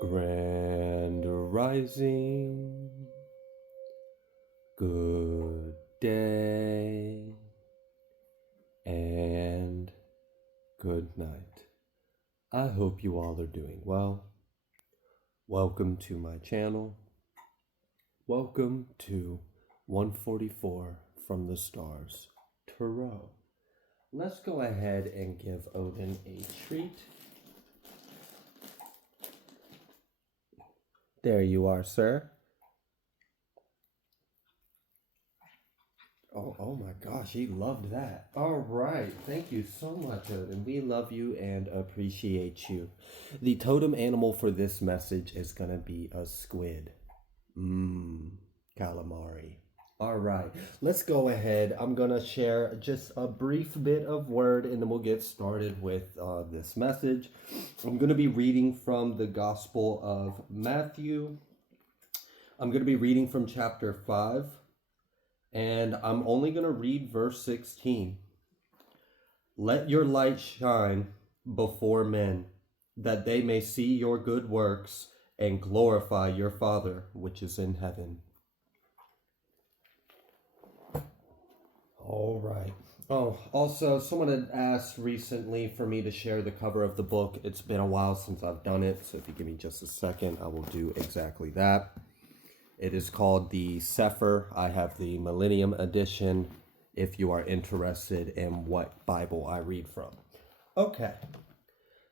Grand rising, good day, and good night. I hope you all are doing well. Welcome to my channel. Welcome to 144 from the stars, Tarot. Let's go ahead and give Odin a treat. There you are, sir. Oh my gosh, he loved that. All right, thank you so much, Odin. We love you and appreciate you. The totem animal for this message is going to be a squid. Calamari. All right, let's go ahead. I'm going to share just a brief bit of word and then we'll get started with this message. I'm going to be reading from the Gospel of Matthew. I'm going to be reading from chapter 5. And I'm only going to read verse 16. Let your light shine before men, that they may see your good works and glorify your Father which is in heaven. All right. Oh, also, someone had asked recently for me to share the cover of the book. It's been a while since I've done it, so if you give me just a second, I will do exactly that. It is called the Sefer. I have the Millennium Edition if you are interested in what Bible I read from. Okay,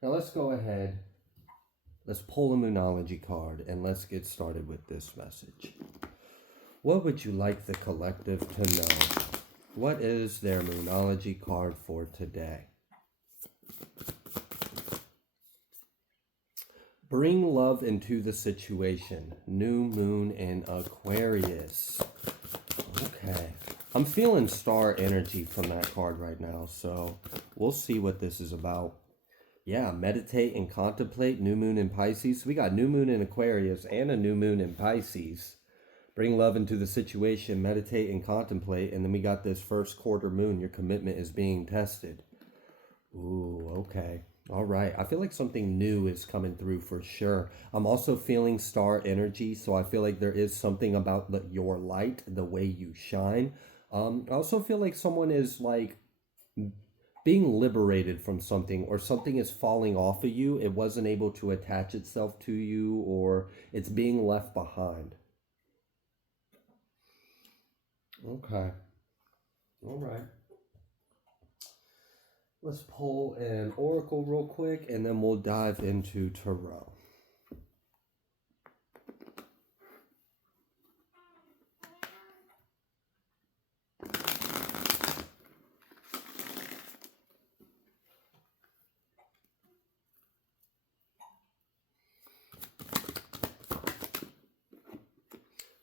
now let's go ahead. Let's pull a Moonology card and let's get started with this message. What would you like the collective to know? What is their Moonology card for today? Bring love into the situation. New moon in Aquarius. Okay. I'm feeling star energy from that card right now, so we'll see what this is about. Yeah, meditate and contemplate. New moon in Pisces. We got new moon in Aquarius and a new moon in Pisces. Bring love into the situation. Meditate and contemplate. And then we got this first quarter moon. Your commitment is being tested. Ooh, okay. All right. I feel like something new is coming through for sure. I'm also feeling star energy, so I feel like there is something about your light, the way you shine. I also feel like someone is like being liberated from something, or something is falling off of you. It wasn't able to attach itself to you, or it's being left behind. Okay. All right. Let's pull an oracle real quick, and then we'll dive into tarot.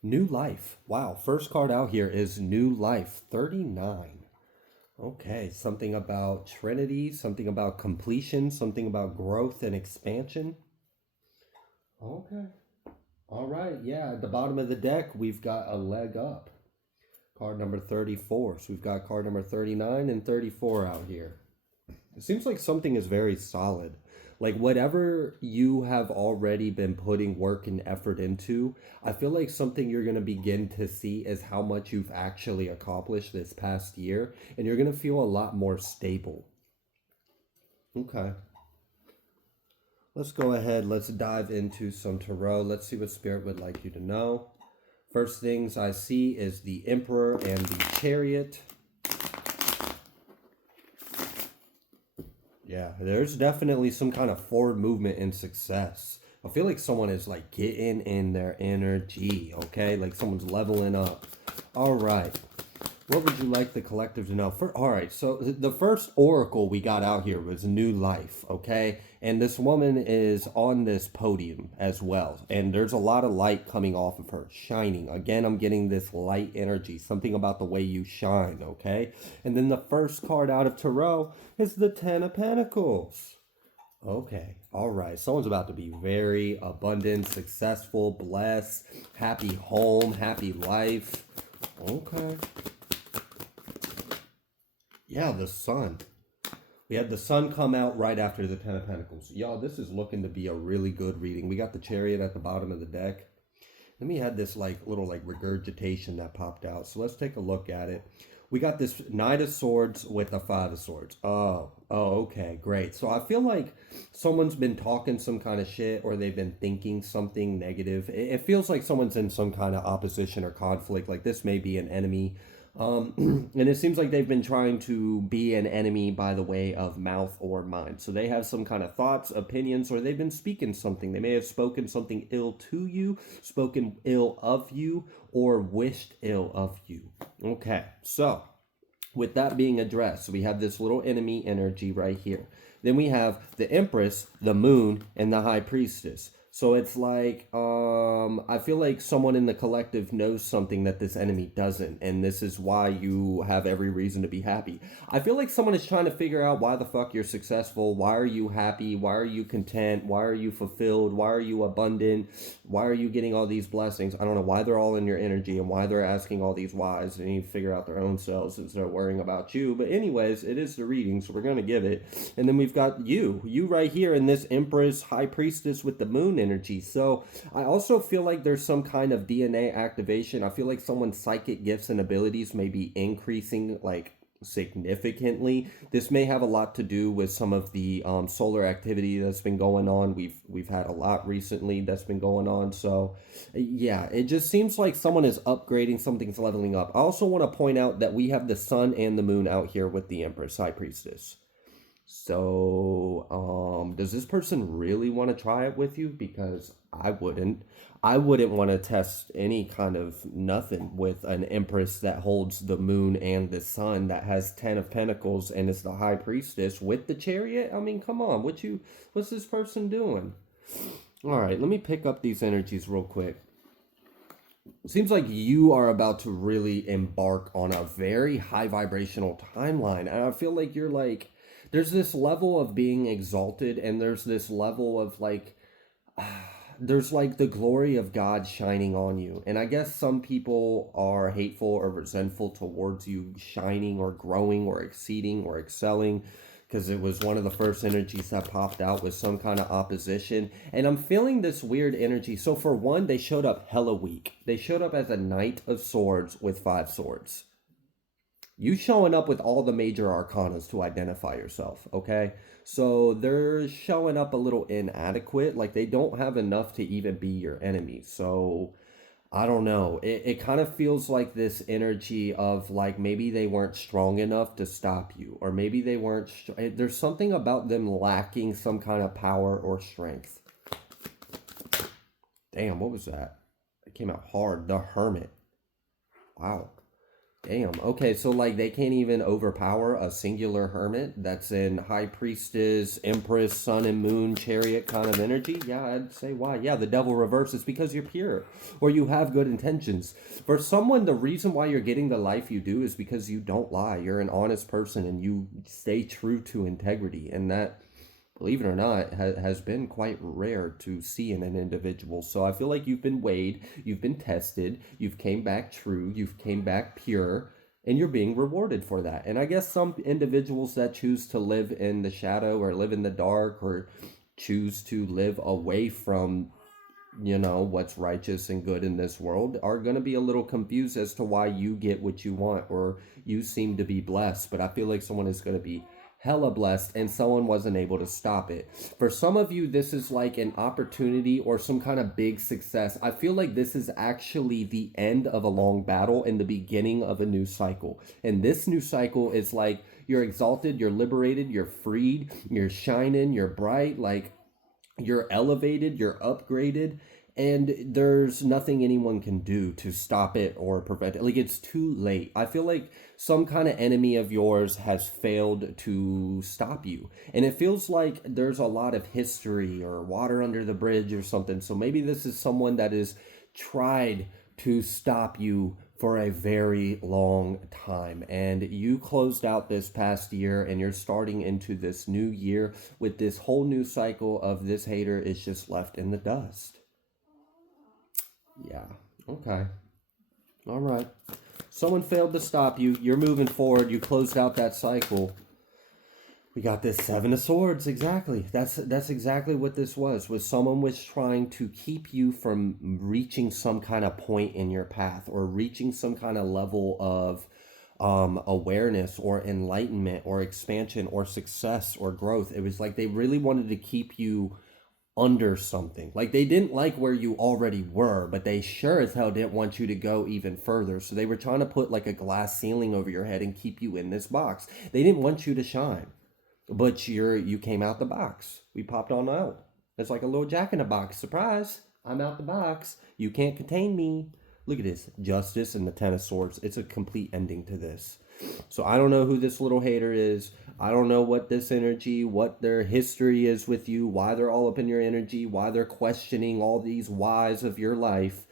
New life. Wow, first card out here is new life, 39. Okay, something about Trinity, something about completion, something about growth and expansion. Okay. All right, yeah, at the bottom of the deck, we've got a leg up. Card number 34. So we've got card number 39 and 34 out here. It seems like something is very solid. Like whatever you have already been putting work and effort into, I feel like something you're going to begin to see is how much you've actually accomplished this past year. And you're going to feel a lot more stable. Okay. Let's go ahead. Let's dive into some tarot. Let's see what Spirit would like you to know. First things I see is the Emperor and the Chariot. Yeah, there's definitely some kind of forward movement and success. I feel like someone is like getting in their energy, okay? Like someone's leveling up. All right. What would you like the collective to know? All right, so the first oracle we got out here was new life, okay? And this woman is on this podium as well. And there's a lot of light coming off of her, shining. Again, I'm getting this light energy, something about the way you shine, okay? And then the first card out of tarot is the Ten of Pentacles. Okay, all right. Someone's about to be very abundant, successful, blessed, happy home, happy life. Okay. Yeah, the sun. We had the sun come out right after the Ten of Pentacles. Y'all, this is looking to be a really good reading. We got the Chariot at the bottom of the deck. Then we had this like little like regurgitation that popped out. So let's take a look at it. We got this Knight of Swords with a Five of Swords. Okay, great. So I feel like someone's been talking some kind of shit, or they've been thinking something negative. It feels like someone's in some kind of opposition or conflict. Like this may be an enemy. And it seems like they've been trying to be an enemy by the way of mouth or mind. So they have some kind of thoughts, opinions, or they've been speaking something. They may have spoken something ill to you, spoken ill of you, or wished ill of you. Okay, so with that being addressed, we have this little enemy energy right here. Then we have the Empress, the Moon, and the High Priestess. So it's like, I feel like someone in the collective knows something that this enemy doesn't, and this is why you have every reason to be happy. I feel like someone is trying to figure out why the fuck you're successful, why are you happy, why are you content, why are you fulfilled, why are you abundant, why are you getting all these blessings. I don't know why they're all in your energy and why they're asking all these whys. They need to figure out their own selves instead of worrying about you. But anyways, it is the reading, so we're going to give it. And then we've got you right here in this Empress, High Priestess with the Moon energy. So I also feel like there's some kind of DNA activation. I feel like someone's psychic gifts and abilities may be increasing like significantly. This may have a lot to do with some of the solar activity that's been going on. We've had a lot recently that's been going on. So yeah, it just seems like someone is upgrading, something's leveling up. I also want to point out that we have the sun and the moon out here with the Empress, High Priestess. So, does this person really want to try it with you? Because I wouldn't. I wouldn't want to test any kind of nothing with an Empress that holds the moon and the sun, that has 10 of Pentacles and is the High Priestess with the Chariot. I mean, come on. What's this person doing? All right, let me pick up these energies real quick. It seems like you are about to really embark on a very high vibrational timeline. And I feel like you're like, there's this level of being exalted, and there's this level of like, there's like the glory of God shining on you. And I guess some people are hateful or resentful towards you shining or growing or exceeding or excelling, because it was one of the first energies that popped out with some kind of opposition. And I'm feeling this weird energy. So for one, they showed up hella weak. They showed up as a Knight of Swords with 5 swords. You showing up with all the major arcanas to identify yourself, okay? So they're showing up a little inadequate, like they don't have enough to even be your enemy. So I don't know. It kind of feels like this energy of like maybe they weren't strong enough to stop you, or maybe they weren't. There's something about them lacking some kind of power or strength. Damn, what was that? It came out hard. The Hermit. Wow. Damn. Okay, so like they can't even overpower a singular hermit that's in High Priestess, Empress, Sun and Moon, Chariot kind of energy? Yeah, I'd say why. Yeah, the devil reverses because you're pure or you have good intentions. For someone, the reason why you're getting the life you do is because you don't lie. You're an honest person and you stay true to integrity. And that, believe it or not, has been quite rare to see in an individual. So I feel like you've been weighed, you've been tested, you've came back true, you've came back pure, and you're being rewarded for that. And I guess some individuals that choose to live in the shadow or live in the dark or choose to live away from, you know, what's righteous and good in this world are going to be a little confused as to why you get what you want or you seem to be blessed. But I feel like someone is going to be hella blessed and someone wasn't able to stop it. For some of you, this is like an opportunity or some kind of big success. I feel like this is actually the end of a long battle and the beginning of a new cycle. And this new cycle is like you're exalted, you're liberated, you're freed, you're shining, you're bright, like you're elevated, you're upgraded, and there's nothing anyone can do to stop it or prevent it. Like, it's too late. I feel like some kind of enemy of yours has failed to stop you. And it feels like there's a lot of history or water under the bridge or something. So maybe this is someone that has tried to stop you for a very long time, and you closed out this past year and you're starting into this new year with this whole new cycle of this hater is just left in the dust. Yeah, okay, all right, someone failed to stop you, you're moving forward, you closed out that cycle. We got this Seven of Swords. Exactly. That's exactly what this was someone was trying to keep you from reaching some kind of point in your path or reaching some kind of level of awareness or enlightenment or expansion or success or growth. It was like they really wanted to keep you under something. Like they didn't like where you already were, but they sure as hell didn't want you to go even further. So they were trying to put like a glass ceiling over your head and keep you in this box. They didn't want you to shine. But you came out the box. We popped on out. It's like a little jack in the box. Surprise! I'm out the box. You can't contain me. Look at this. Justice and the Ten of Swords. It's a complete ending to this. So I don't know who this little hater is. I don't know what this energy, what their history is with you, why they're all up in your energy, why they're questioning all these whys of your life.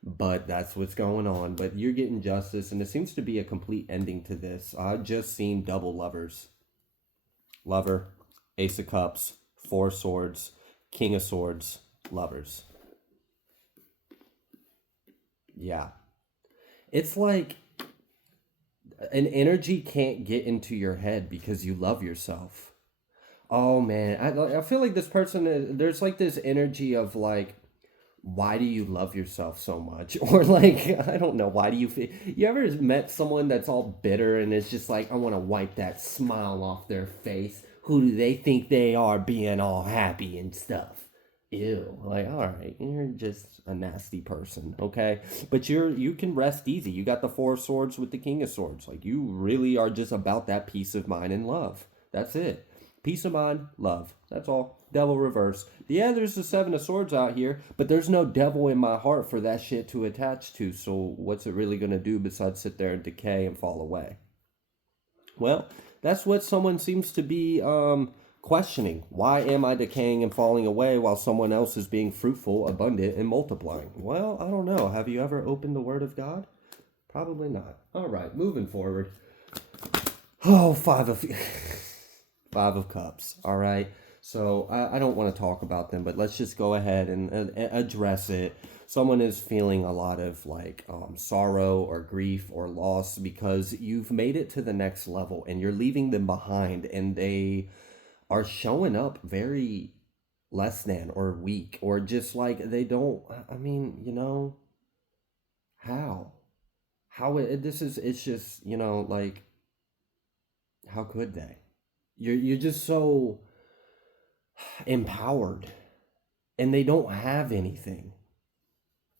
But that's what's going on. But you're getting justice, and it seems to be a complete ending to this. I've just seen double lovers. Lover, Ace of Cups, Four of Swords, King of Swords, lovers. Yeah. It's like an energy can't get into your head because you love yourself. Oh man, I feel like this person, there's like this energy of like, why do you love yourself so much? Or like, I don't know, why do you feel, you ever met someone that's all bitter and it's just like, I want to wipe that smile off their face. Who do they think they are being all happy and stuff? Ew. Like, all right, you're just a nasty person, okay? But you can rest easy. You got the Four of Swords with the King of Swords. Like, you really are just about that peace of mind and love. That's it. Peace of mind, love. That's all. Devil reverse. Yeah, there's the Seven of Swords out here, but there's no devil in my heart for that shit to attach to. So what's it really going to do besides sit there and decay and fall away? Well, that's what someone seems to be questioning. Why am I decaying and falling away while someone else is being fruitful, abundant, and multiplying? Well, I don't know. Have you ever opened the Word of God? Probably not. All right, moving forward. Oh, Five of Cups. All right. So I don't want to talk about them, but let's just go ahead and address it. Someone is feeling a lot of like sorrow or grief or loss because you've made it to the next level and you're leaving them behind, and they are showing up very less than or weak or just like they don't. I mean, how? This is, it's just, like, how could they? You're just so empowered and they don't have anything.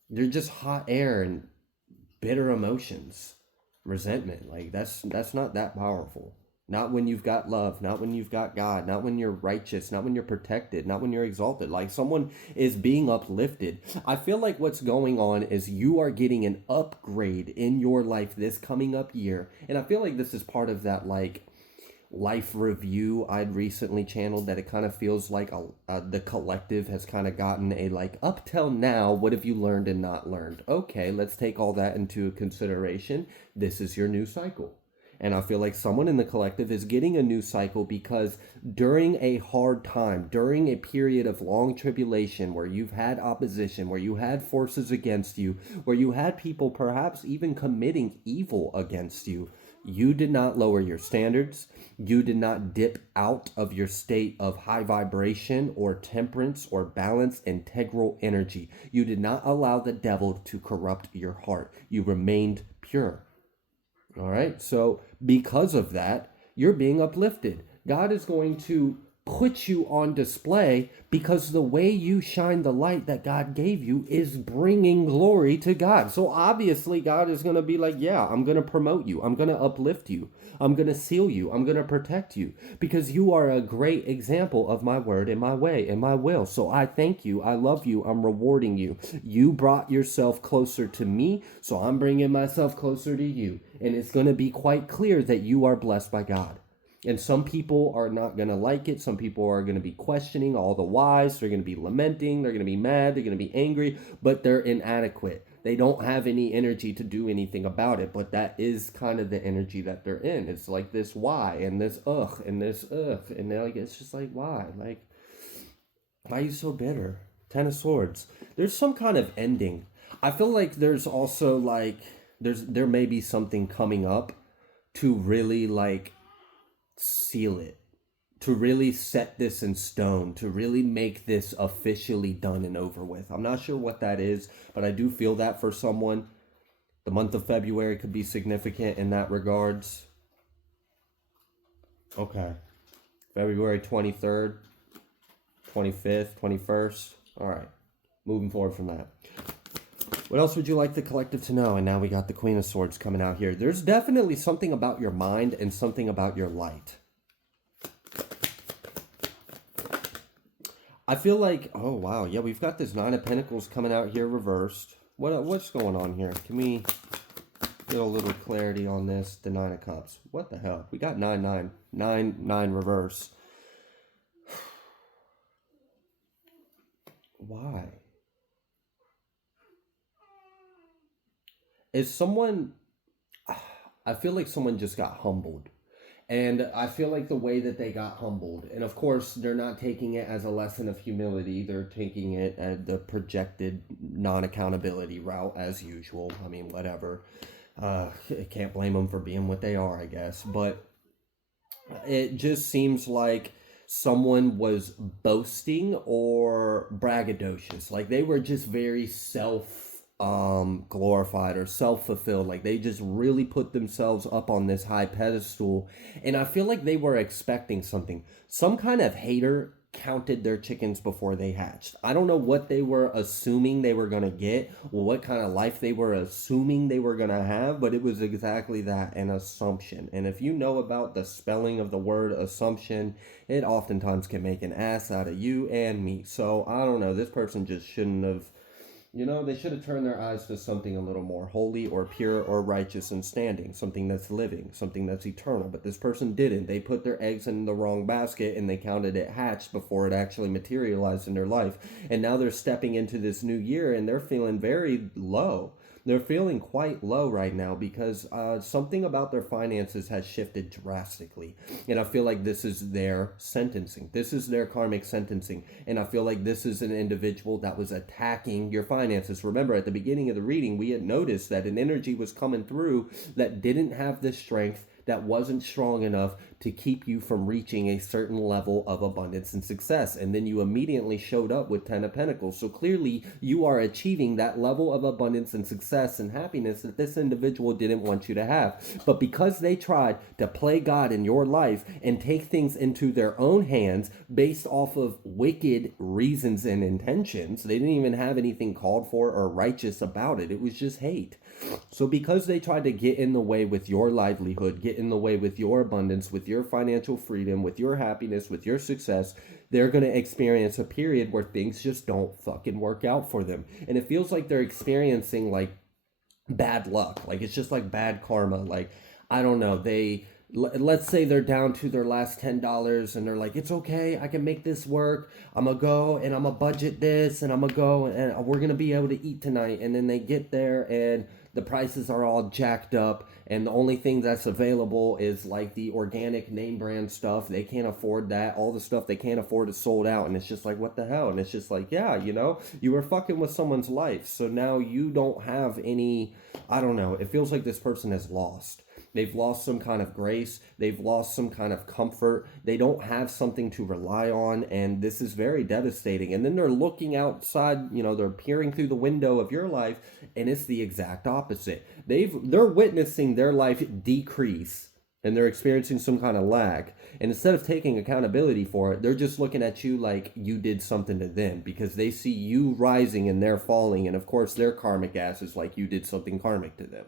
They're just hot air and bitter emotions, resentment. Like that's not that powerful. Not when you've got love, not when you've got God, not when you're righteous, not when you're protected, not when you're exalted. Like someone is being uplifted. I feel like what's going on is you are getting an upgrade in your life this coming up year. And I feel like this is part of that like life review I'd recently channeled, that it kind of feels like the collective has kind of gotten a like, up till now, what have you learned and not learned? Okay, let's take all that into consideration. This is your new cycle. And I feel like someone in the collective is getting a new cycle because during a hard time, during a period of long tribulation where you've had opposition, where you had forces against you, where you had people perhaps even committing evil against you, you did not lower your standards. You did not dip out of your state of high vibration or temperance or balance, integral energy. You did not allow the devil to corrupt your heart. You remained pure. All right. So because of that, you're being uplifted. God is going to put you on display because the way you shine the light that God gave you is bringing glory to God. So obviously God is going to be like, yeah, I'm going to promote you. I'm going to uplift you. I'm going to seal you. I'm going to protect you because you are a great example of my word and my way and my will. So I thank you. I love you. I'm rewarding you. You brought yourself closer to me, so I'm bringing myself closer to you. And it's going to be quite clear that you are blessed by God. And some people are not going to like it. Some people are going to be questioning all the whys. They're going to be lamenting. They're going to be mad. They're going to be angry, but they're inadequate. They don't have any energy to do anything about it, but that is kind of the energy that they're in. It's like this why and this ugh and this ugh. And they're like, it's just like, why? Like, why are you so bitter? Ten of Swords. There's some kind of ending. I feel like there's also like, there may be something coming up to really like seal it. to really set this in stone, to really make this officially done and over with. I'm not sure what that is, but I do feel that for someone. The month of February could be significant in that regards. Okay. February 23rd, 25th, 21st. All right. Moving forward from that. What else would you like the collective to know? And now we got the Queen of Swords coming out here. There's definitely something about your mind and something about your light. I feel like, oh wow, yeah, we've got this Nine of Pentacles coming out here reversed. What's going on here? Can we get a little clarity on this? The Nine of Cups. What the hell? We got 9 reverse. Why? Is someone, I feel like someone just got humbled. And I feel like the way that they got humbled, and of course, they're not taking it as a lesson of humility. They're taking it as the projected non-accountability route as usual. I mean, whatever. Can't blame them for being what they are, I guess. But it just seems like someone was boasting or braggadocious. Like they were just very glorified or self-fulfilled. Like they just really put themselves up on this high pedestal, and I feel like they were expecting something. Some kind of hater counted their chickens before they hatched. I don't know what they were assuming they were going to get, or what kind of life they were assuming they were going to have, but it was exactly that, an assumption. And if you know about the spelling of the word assumption, it oftentimes can make an ass out of you and me. So I don't know, this person just shouldn't have, they should have turned their eyes to something a little more holy or pure or righteous and standing, something that's living, something that's eternal. But this person didn't. They put their eggs in the wrong basket and they counted it hatched before it actually materialized in their life. And now they're stepping into this new year and they're feeling very low. They're feeling quite low right now because something about their finances has shifted drastically. And I feel like this is their sentencing. This is their karmic sentencing. And I feel like this is an individual that was attacking your finances. Remember, at the beginning of the reading, we had noticed that an energy was coming through that didn't have the strength, that wasn't strong enough to keep you from reaching a certain level of abundance and success. And then you immediately showed up with 10 of Pentacles. So clearly you are achieving that level of abundance and success and happiness that this individual didn't want you to have. But because they tried to play God in your life and take things into their own hands based off of wicked reasons and intentions, they didn't even have anything called for or righteous about it. It was just hate. So because they tried to get in the way with your livelihood, get in the way with your abundance, with your financial freedom, with your happiness, with your success, they're going to experience a period where things just don't fucking work out for them. And it feels like they're experiencing like bad luck. Like it's just like bad karma. Like, I don't know. Let's say they're down to their last $10 and they're like, it's okay, I can make this work. I'm gonna go and I'm gonna budget this and I'm gonna go and we're gonna be able to eat tonight. And then they get there and the prices are all jacked up and the only thing that's available is like the organic name brand stuff. They can't afford that. All the stuff they can't afford is sold out, and it's just like, what the hell? And it's just like, yeah, you were fucking with someone's life, so now you don't have any, I don't know, it feels like this person has lost. They've lost some kind of grace. They've lost some kind of comfort. They don't have something to rely on, and this is very devastating. And then they're looking outside, they're peering through the window of your life, and it's the exact opposite. They're witnessing their life decrease, and they're experiencing some kind of lag. And instead of taking accountability for it, they're just looking at you like you did something to them because they see you rising and they're falling. And of course, their karmic ass is like you did something karmic to them.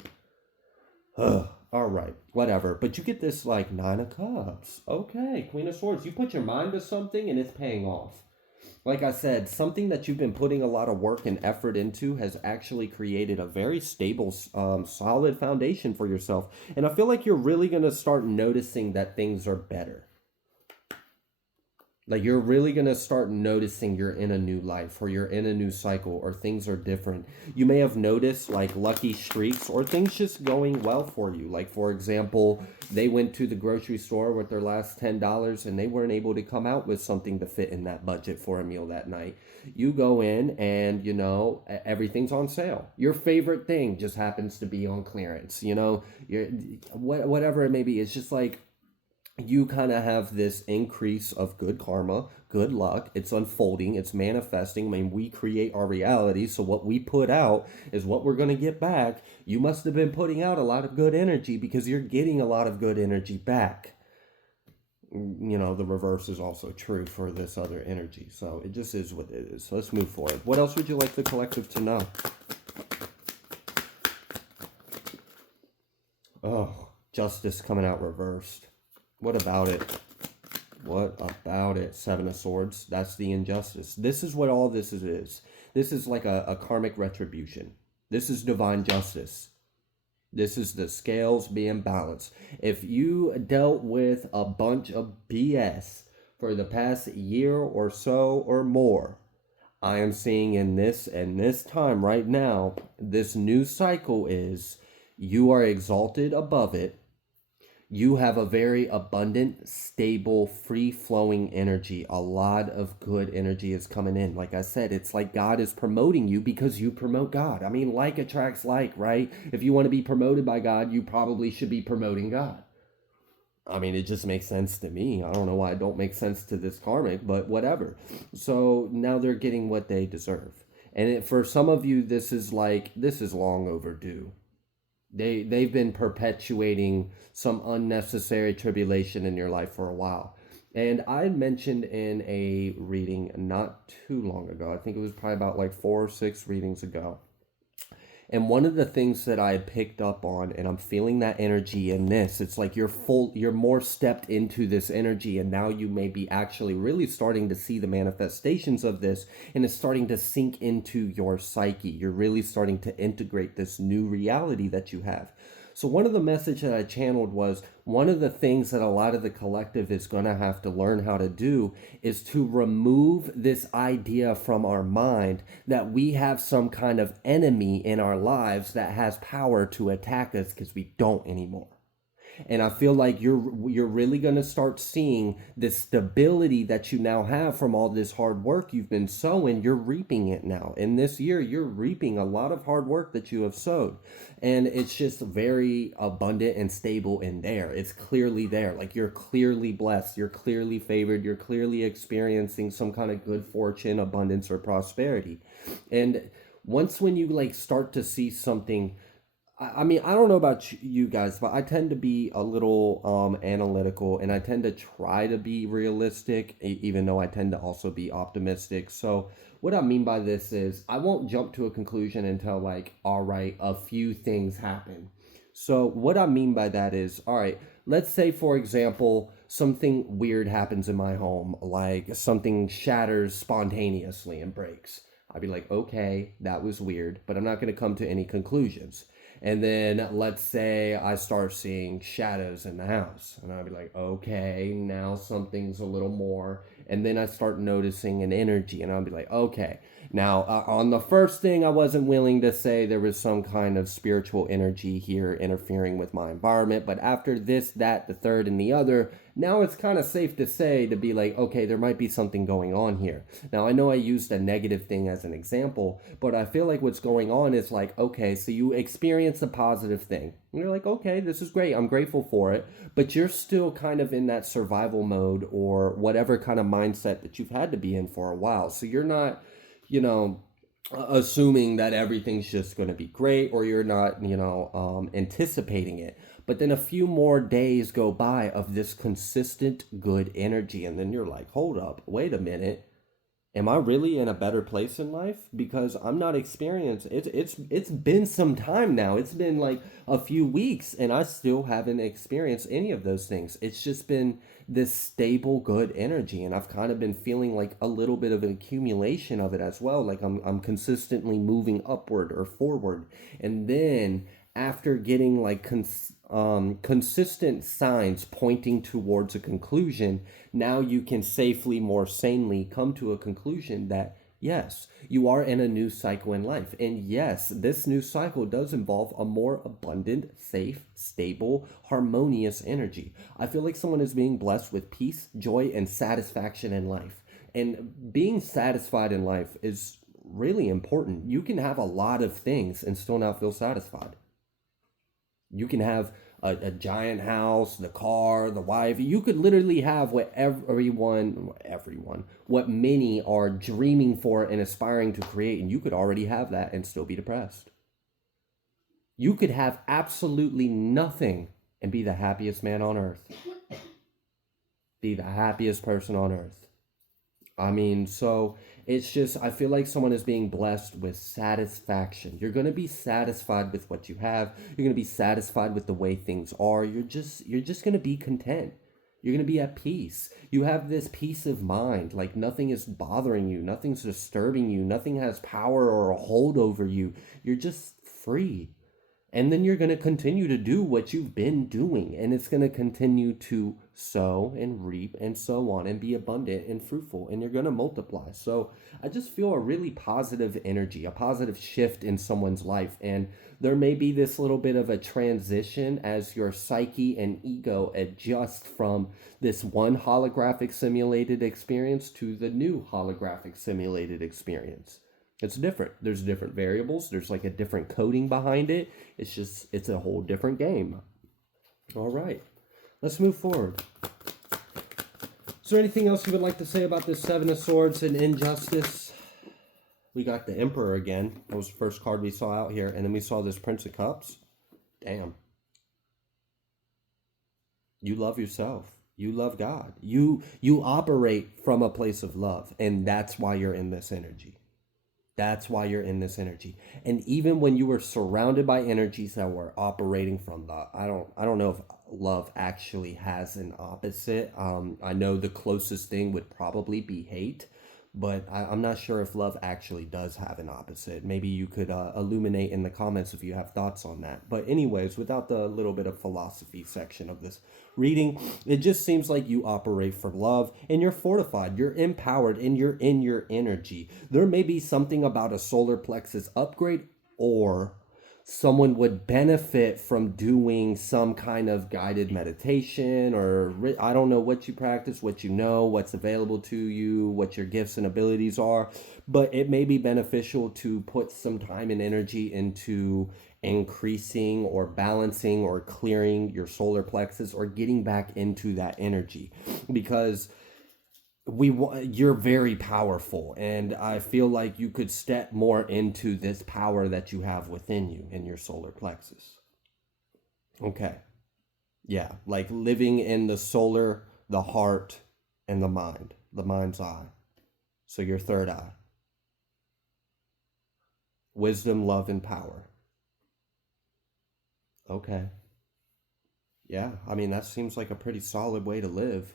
Ugh. All right, whatever. But you get this like 9 of Cups. Okay, Queen of Swords. You put your mind to something and it's paying off. Like I said, something that you've been putting a lot of work and effort into has actually created a very stable, solid foundation for yourself. And I feel like you're really going to start noticing that things are better. Like you're really going to start noticing you're in a new life or you're in a new cycle or things are different. You may have noticed like lucky streaks or things just going well for you. Like for example, they went to the grocery store with their last $10 and they weren't able to come out with something to fit in that budget for a meal that night. You go in and, everything's on sale. Your favorite thing just happens to be on clearance, whatever it may be. It's just like, you kind of have this increase of good karma, good luck. It's unfolding, it's manifesting. I mean, we create our reality. So what we put out is what we're going to get back. You must have been putting out a lot of good energy because you're getting a lot of good energy back. You know, the reverse is also true for this other energy. So it just is what it is. So let's move forward. What else would you like the collective to know? Oh, justice coming out reversed. What about it? What about it? Seven of Swords. That's the injustice. This is what all this is. This is like a karmic retribution. This is divine justice. This is the scales being balanced. If you dealt with a bunch of BS for the past year or so or more, I am seeing in this and this time right now, this new cycle is you are exalted above it. You have a very abundant, stable, free-flowing energy. A lot of good energy is coming in. Like I said, it's like God is promoting you because you promote God. I mean, like attracts like, right? If you want to be promoted by God, you probably should be promoting God. I mean, it just makes sense to me. I don't know why it don't make sense to this karmic, but whatever. So now they're getting what they deserve. And for some of you, this is long overdue. They've been perpetuating some unnecessary tribulation in your life for a while. And I mentioned in a reading not too long ago, I think it was probably about like 4 or 6 readings ago. And one of the things that I had picked up on, and I'm feeling that energy in this, it's like you're more stepped into this energy, and now you may be actually really starting to see the manifestations of this, and it's starting to sink into your psyche. You're really starting to integrate this new reality that you have. So one of the message that I channeled was one of the things that a lot of the collective is going to have to learn how to do is to remove this idea from our mind that we have some kind of enemy in our lives that has power to attack us because we don't anymore. And I feel like you're really going to start seeing the stability that you now have from all this hard work you've been sowing. You're reaping it now. In this year, you're reaping a lot of hard work that you have sowed. And it's just very abundant and stable in there. It's clearly there. Like you're clearly blessed. You're clearly favored. You're clearly experiencing some kind of good fortune, abundance, or prosperity. And once when you like start to see something, I mean, I don't know about you guys, but I tend to be a little analytical, and I tend to try to be realistic, even though I tend to also be optimistic. So what I mean by this is I won't jump to a conclusion until like, all right, a few things happen. So what I mean by that is, all right, let's say, for example, something weird happens in my home, like something shatters spontaneously and breaks. I'd be like, okay, that was weird, but I'm not going to come to any conclusions. And then let's say I start seeing shadows in the house, and I'd be like, okay, now something's a little more. And then I start noticing an energy, and I'll be like, okay. Now, on the first thing, I wasn't willing to say there was some kind of spiritual energy here interfering with my environment. But after this, that, the third, and the other, now it's kind of safe to say to be like, okay, there might be something going on here. Now, I know I used a negative thing as an example, but I feel like what's going on is like, okay, so you experience a positive thing. And you're like, okay, this is great. I'm grateful for it. But you're still kind of in that survival mode or whatever kind of mindset that you've had to be in for a while. So you're not, assuming that everything's just going to be great, or you're not, anticipating it. But then a few more days go by of this consistent good energy, and then you're like, hold up, wait a minute. Am I really in a better place in life? Because I'm not experienced. It's been some time now. It's been like a few weeks, and I still haven't experienced any of those things. It's just been this stable, good energy, and I've kind of been feeling like a little bit of an accumulation of it as well. Like I'm consistently moving upward or forward, and then after getting like consistent signs pointing towards a conclusion, now you can safely, more sanely come to a conclusion that yes, you are in a new cycle in life. And yes, this new cycle does involve a more abundant, safe, stable, harmonious energy. I feel like someone is being blessed with peace, joy, and satisfaction in life. And being satisfied in life is really important. You can have a lot of things and still not feel satisfied. You can have a giant house, the car, the wife. You could literally have what what many are dreaming for and aspiring to create, and you could already have that and still be depressed. You could have absolutely nothing and be the happiest man on earth, be the happiest person on earth. I mean, so it's just, I feel like someone is being blessed with satisfaction. You're going to be satisfied with what you have. You're going to be satisfied with the way things are. You're just going to be content. You're going to be at peace. You have this peace of mind. Like nothing is bothering you. Nothing's disturbing you. Nothing has power or a hold over you. You're just free. And then you're going to continue to do what you've been doing. And it's going to continue to sow and reap and so on and be abundant and fruitful. And you're going to multiply. So I just feel a really positive energy, a positive shift in someone's life. And there may be this little bit of a transition as your psyche and ego adjust from this one holographic simulated experience to the new holographic simulated experience. It's different. There's different variables. There's like a different coding behind it. It's a whole different game. All right, let's move forward. Is there anything else you would like to say about this Seven of Swords and injustice? We got the Emperor again. That was the first card we saw out here. And then we saw this Prince of Cups. Damn. You love yourself. You love God. You operate from a place of love. And that's why you're in this energy. That's why you're in this energy. And even when you were surrounded by energies that were operating from the, I don't know if love actually has an opposite. I know the closest thing would probably be hate, but I'm not sure if love actually does have an opposite. Maybe you could illuminate in the comments if you have thoughts on that. But anyways, without the little bit of philosophy section of this reading, it just seems like you operate from love and you're fortified, you're empowered, and you're in your energy. There may be something about a solar plexus upgrade, or someone would benefit from doing some kind of guided meditation, or I don't know what you practice, what you know, what's available to you, what your gifts and abilities are, but it may be beneficial to put some time and energy into increasing or balancing or clearing your solar plexus or getting back into that energy, because you're very powerful, and I feel like you could step more into this power that you have within you in your solar plexus. Okay. Yeah, like living in the solar, the heart, and the mind, the mind's eye. So your third eye. Wisdom, love, and power. Okay. Yeah, I mean, that seems like a pretty solid way to live.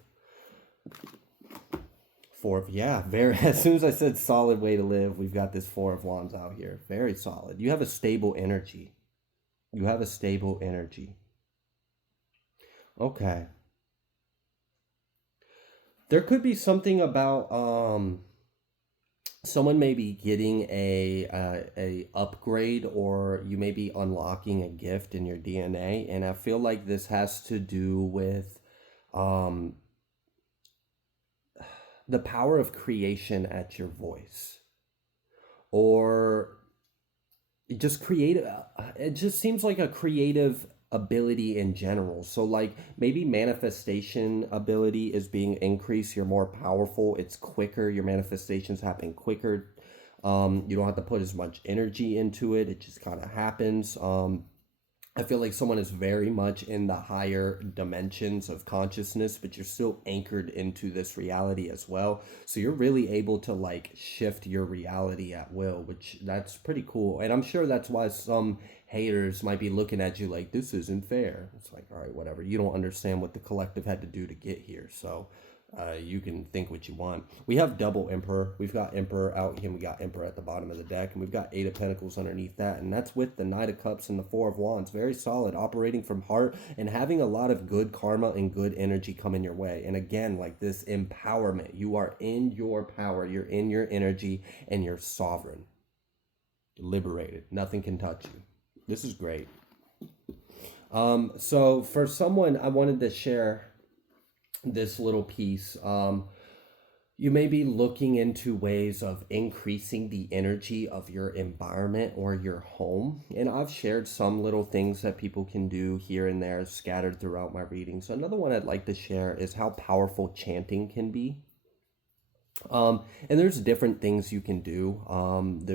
Very, as soon as I said solid way to live, we've got this Four of Wands out here. Very solid. You have a stable energy. You have a stable energy. Okay. There could be something about someone may be getting a upgrade, or you may be unlocking a gift in your DNA, and I feel like this has to do with the power of creation at your voice, or just creative. It just seems like a creative ability in general. So like maybe manifestation ability is being increased. You're more powerful. It's quicker. Your manifestations happen quicker. You don't have to put as much energy into it. It just kind of happens. I feel like someone is very much in the higher dimensions of consciousness, but you're still anchored into this reality as well. So you're really able to like shift your reality at will, which that's pretty cool. And I'm sure that's why some haters might be looking at you like, this isn't fair. It's like, all right, whatever. You don't understand what the collective had to do to get here. So you can think what you want. We have double Emperor. We've got Emperor out here. We got Emperor at the bottom of the deck. And we've got Eight of Pentacles underneath that. And that's with the Knight of Cups and the Four of Wands. Very solid. Operating from heart and having a lot of good karma and good energy coming your way. And again, like this empowerment. You are in your power. You're in your energy. And you're sovereign. Liberated. Nothing can touch you. This is great. So for someone, I wanted to share this little piece. You may be looking into ways of increasing the energy of your environment or your home. And I've shared some little things that people can do here and there scattered throughout my readings. Another one I'd like to share is how powerful chanting can be. And there's different things you can do.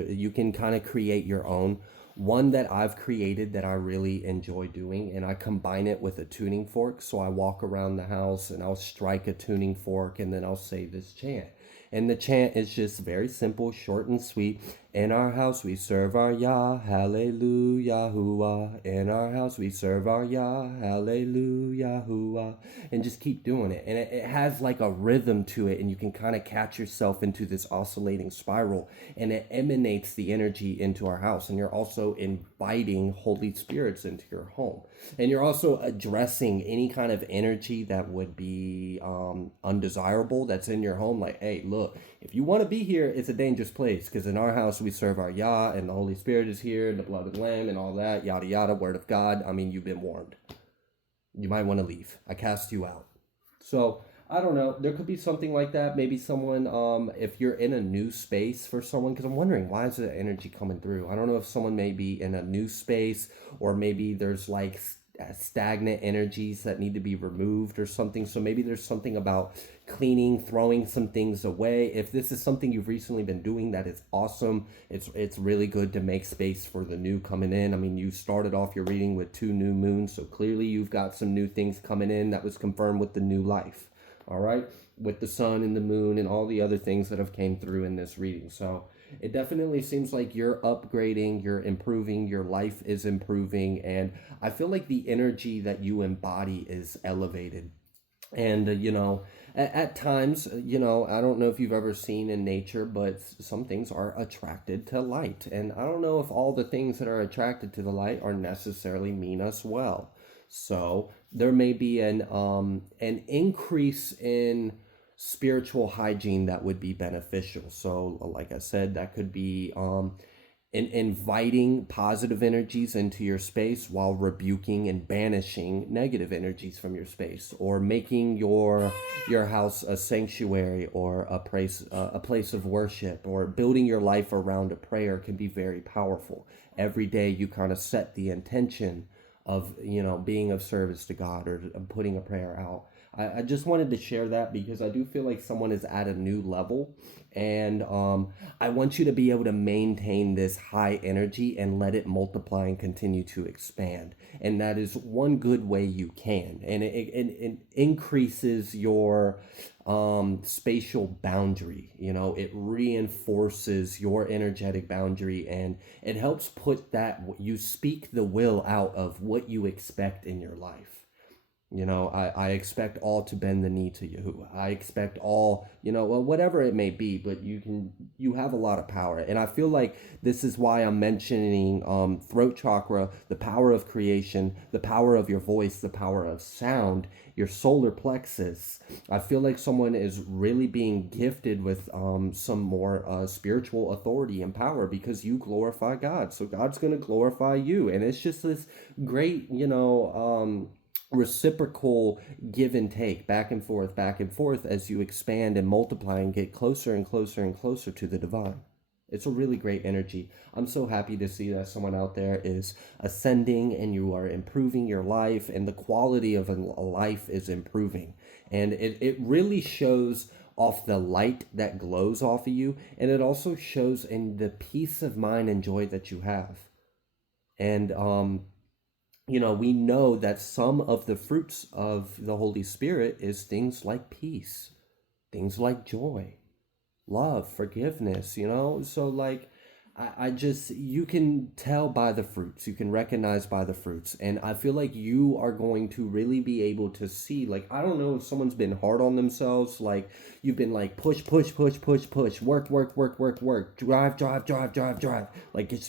You can kind of create your own. One that I've created that I really enjoy doing, and I combine it with a tuning fork. So I walk around the house and I'll strike a tuning fork and then I'll say this chant. And the chant is just very simple, short and sweet. In our house we serve our Yah, hallelujah, hooah. In our house we serve our Yah, hallelujah, hooah. And just keep doing it. And it has like a rhythm to it, and you can kind of catch yourself into this oscillating spiral, and it emanates the energy into our house. And you're also inviting Holy Spirits into your home. And you're also addressing any kind of energy that would be undesirable that's in your home. Like, hey, look, if you want to be here, it's a dangerous place, because in our house we serve our Yah, and the Holy Spirit is here, and the blood of the Lamb, and all that, yada yada, word of God. I mean, you've been warned. You might want to leave. I cast you out. So I don't know. There could be something like that. Maybe someone, if you're in a new space for someone, because I'm wondering, why is the energy coming through? I don't know if someone may be in a new space, or maybe there's like stagnant energies that need to be removed or something. So maybe there's something about cleaning, throwing some things away. If this is something you've recently been doing, that is awesome. It's really good to make space for the new coming in. I mean, you started off your reading with 2 new moons, so clearly you've got some new things coming in that was confirmed with the new life. All right, with the sun and the moon and all the other things that have came through in this reading. So it definitely seems like you're upgrading, you're improving, your life is improving, and I feel like the energy that you embody is elevated. And at times, I don't know if you've ever seen in nature, but some things are attracted to light, and I don't know if all the things that are attracted to the light are necessarily mean us well. So there may be an increase in spiritual hygiene that would be beneficial. So like I said, that could be inviting positive energies into your space while rebuking and banishing negative energies from your space, or making your house a sanctuary or a place of worship, or building your life around a prayer can be very powerful. Every day you kind of set the intention of being of service to God, or putting a prayer out. I just wanted to share that because I do feel like someone is at a new level, and I want you to be able to maintain this high energy and let it multiply and continue to expand. And that is one good way you can. And it increases your spatial boundary. It reinforces your energetic boundary, and it helps put that, you speak the will out of what you expect in your life. I expect all to bend the knee to Yahuwah. I expect all, well, whatever it may be, but you have a lot of power. And I feel like this is why I'm mentioning throat chakra, the power of creation, the power of your voice, the power of sound, your solar plexus. I feel like someone is really being gifted with some more spiritual authority and power, because you glorify God. So God's going to glorify you. And it's just this great, reciprocal give and take, back and forth, as you expand and multiply and get closer and closer and closer to the divine. It's a really great energy. I'm so happy to see that someone out there is ascending, and you are improving your life, and the quality of a life is improving. And it really shows off the light that glows off of you, and it also shows in the peace of mind and joy that you have. And we know that some of the fruits of the Holy Spirit is things like peace, things like joy, love, forgiveness, So like, I just, you can tell by the fruits, you can recognize by the fruits. And I feel like you are going to really be able to see, like, I don't know if someone's been hard on themselves, like you've been like push, work, drive. Like, it's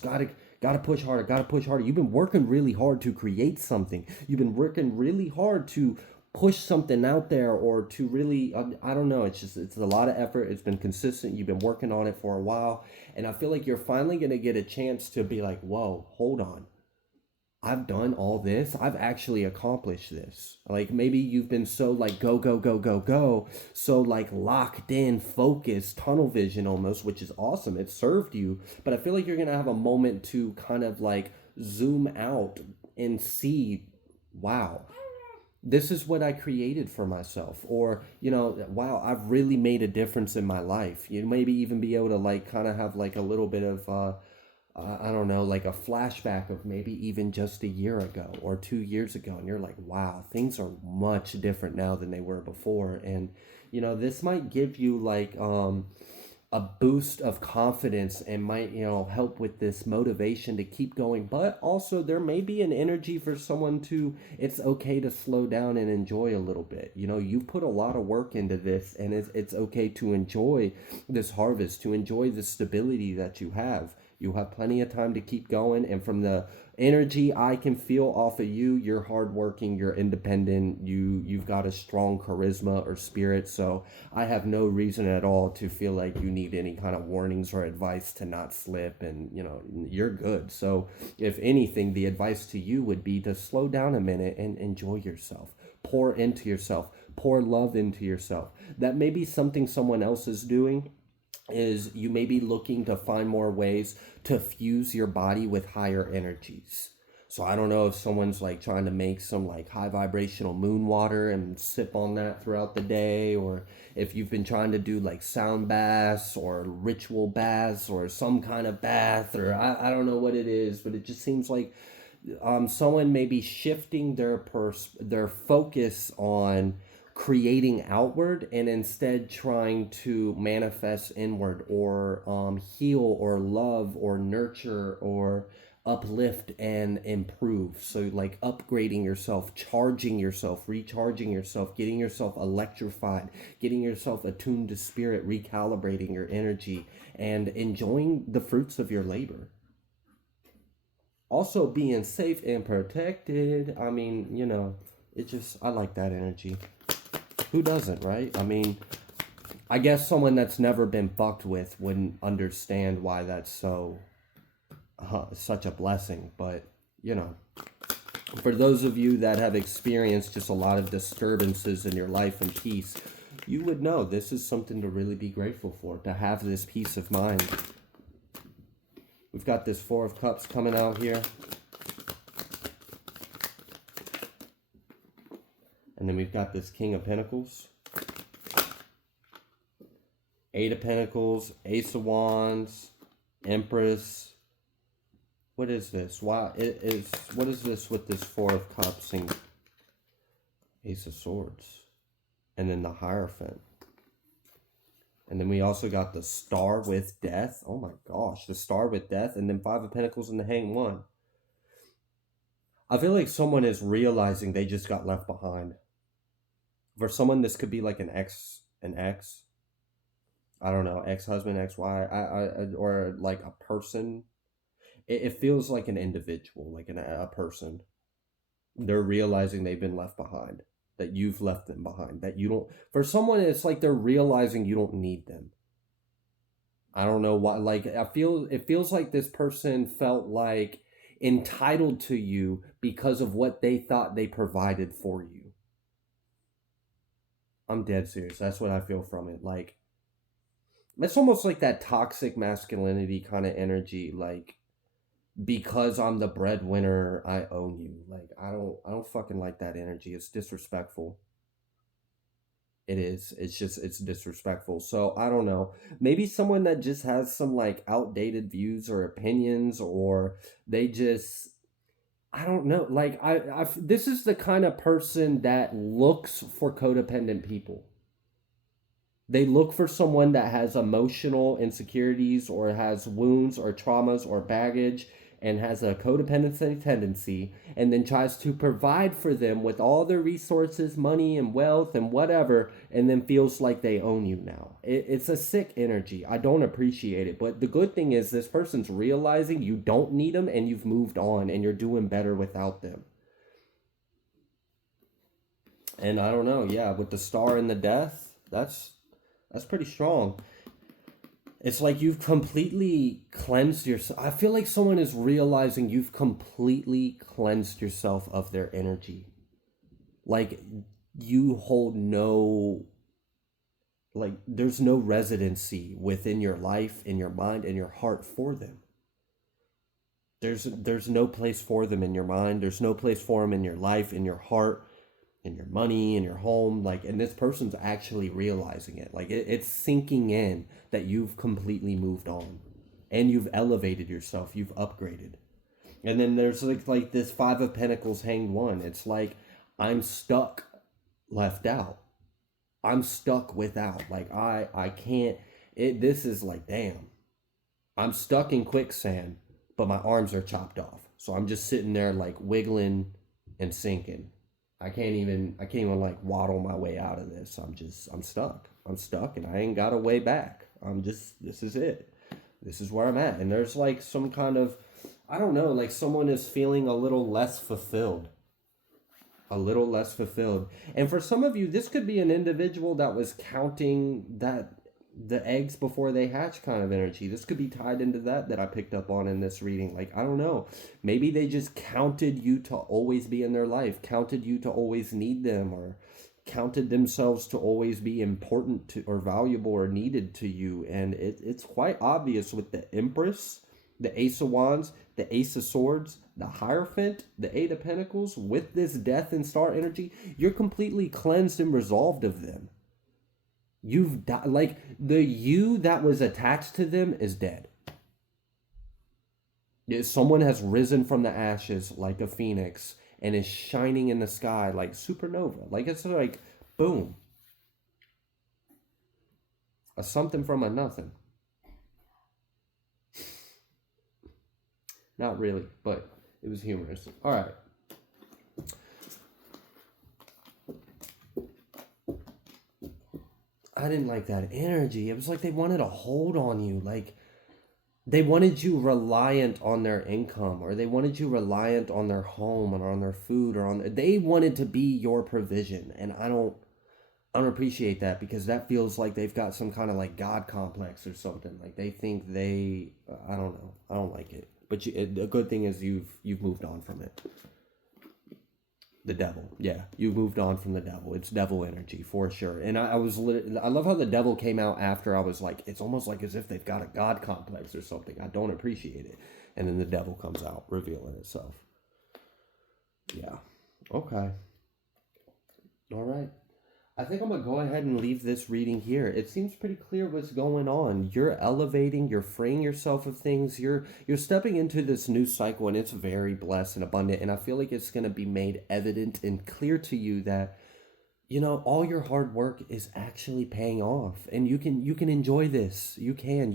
gotta push harder. You've been working really hard to create something. You've been working really hard to push something out there, or to really, I don't know, it's a lot of effort. It's been consistent. You've been working on it for a while, and I feel like you're finally going to get a chance to be like, whoa, hold on. I've done all this. I've actually accomplished this. Like maybe you've been so like go, go, go, go, go, so like locked in, focused, tunnel vision almost, which is awesome. It served you. But I feel like you're going to have a moment to kind of like zoom out and see, wow, this is what I created for myself. Or, wow, I've really made a difference in my life. You maybe even be able to like kind of have like a little bit of, I don't know, like a flashback of maybe even just a year ago or 2 years ago. And you're like, wow, things are much different now than they were before. And, this might give you like, a boost of confidence and might help with this motivation to keep going. But also there may be an energy for someone to, it's okay to slow down and enjoy a little bit. You put a lot of work into this, and it's okay to enjoy this harvest, to enjoy the stability that you have. You have plenty of time to keep going, and from the energy I can feel off of you, you're hardworking, you're independent, you've got a strong charisma or spirit. So I have no reason at all to feel like you need any kind of warnings or advice to not slip, and you're good. So if anything, the advice to you would be to slow down a minute and enjoy yourself. Pour into yourself, pour love into yourself. That may be something someone else is doing, is you may be looking to find more ways to fuse your body with higher energies. So I don't know if someone's like trying to make some like high vibrational moon water and sip on that throughout the day, or if you've been trying to do like sound baths or ritual baths or some kind of bath, or I don't know what it is, but it just seems like someone may be shifting their focus on creating outward and instead trying to manifest inward, or heal or love or nurture or uplift and improve. So like upgrading yourself, charging yourself, recharging yourself, getting yourself electrified, getting yourself attuned to spirit, recalibrating your energy, and enjoying the fruits of your labor. Also being safe and protected. I mean, I like that energy. Who doesn't, right? I mean, I guess someone that's never been fucked with wouldn't understand why that's such a blessing. But, for those of you that have experienced just a lot of disturbances in your life and peace, you would know this is something to really be grateful for, to have this peace of mind. We've got this Four of Cups coming out here. And then we've got this King of Pentacles. Eight of Pentacles, Ace of Wands, Empress. What is this? What is this with this Four of Cups and Ace of Swords? And then the Hierophant. And then we also got the Star with Death. Oh my gosh, the Star with Death. And then Five of Pentacles and the Hanged One. I feel like someone is realizing they just got left behind. For someone, this could be like an ex. I don't know, ex-husband, ex-wife, or like a person. It feels like an individual, like a person. They're realizing they've been left behind. That you've left them behind, that you don't, for someone it's like they're realizing you don't need them. I don't know why, like it feels like this person felt like entitled to you because of what they thought they provided for you. I'm dead serious. That's what I feel from it. Like, it's almost like that toxic masculinity kind of energy, like, because I'm the breadwinner, I own you. Like, I don't fucking like that energy. It's disrespectful. It is. It's disrespectful. So I don't know. Maybe someone that just has some like outdated views or opinions, or they just, I don't know. Like this is the kind of person that looks for codependent people. They look for someone that has emotional insecurities or has wounds or traumas or baggage and has a codependency tendency, and then tries to provide for them with all their resources, money and wealth and whatever, and then feels like they own you now. It's a sick energy. I don't appreciate it. But the good thing is this person's realizing you don't need them and you've moved on and you're doing better without them. And I don't know, yeah, with the Star and the Death, that's pretty strong. It's like you've completely cleansed yourself. I feel like someone is realizing you've completely cleansed yourself of their energy. Like you hold no, like there's no residency within your life, in your mind, in your heart for them. There's no place for them in your mind. There's no place for them in your life, in your heart, in your money, in your home. Like, and this person's actually realizing it. Like, it's sinking in that you've completely moved on, and you've elevated yourself. You've upgraded. And then there's like this Five of Pentacles hanged one. It's like I'm stuck, left out. I'm stuck without. Like I can't. It. This is like damn. I'm stuck in quicksand, but my arms are chopped off. So I'm just sitting there like wiggling and sinking. I can't even like waddle my way out of this. I'm stuck. I'm stuck and I ain't got a way back. This is it. This is where I'm at. And there's like some kind of, I don't know, like someone is feeling a little less fulfilled. A little less fulfilled. And for some of you, this could be an individual that was counting that the eggs before they hatch kind of energy. This could be tied into that I picked up on in this reading. Like, I don't know. Maybe they just counted you to always be in their life, counted you to always need them, or counted themselves to always be important to or valuable or needed to you. And it's quite obvious with the Empress, the Ace of Wands, the Ace of Swords, the Hierophant, the Eight of Pentacles, with this Death and Star energy, you're completely cleansed and resolved of them. You've died. Like, the you that was attached to them is dead. Someone has risen from the ashes like a phoenix and is shining in the sky like supernova. Like, it's like, boom. A something from a nothing. Not really, but it was humorous. All right. I didn't like that energy. It was like they wanted a hold on you. Like they wanted you reliant on their income, or they wanted you reliant on their home and on their food, or on they wanted to be your provision. And I don't appreciate that, because that feels like they've got some kind of like God complex or something. Like they think they I don't know. I don't like it. But the good thing is you've moved on from it. The devil. Yeah, you've moved on from the devil. It's devil energy for sure. And I love how the devil came out after. I was like, it's almost like as if they've got a God complex or something. I don't appreciate it. And then the devil comes out, revealing itself. Yeah. Okay. All right. I think I'm going to go ahead and leave this reading here. It seems pretty clear what's going on. You're elevating, you're freeing yourself of things. You're stepping into this new cycle, and it's very blessed and abundant. And I feel like it's going to be made evident and clear to you that, you know, all your hard work is actually paying off, and you can enjoy this. You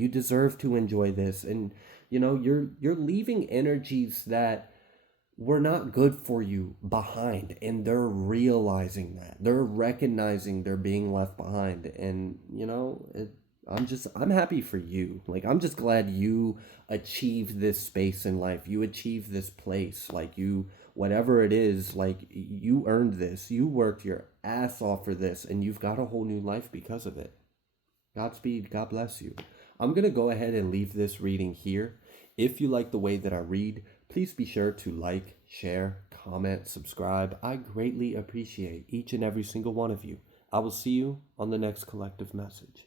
deserve to enjoy this. And you know, you're leaving energies that were not good for you behind, and they're realizing that. They're recognizing they're being left behind. And you know, I'm happy for you. Like, I'm just glad you achieved this space in life. You achieved this place. Like, you, whatever it is, like, you earned this. You worked your ass off for this, and you've got a whole new life because of it. Godspeed. God bless you. I'm going to go ahead and leave this reading here. If you like the way that I read, please be sure to like, share, comment, subscribe. I greatly appreciate each and every single one of you. I will see you on the next collective message.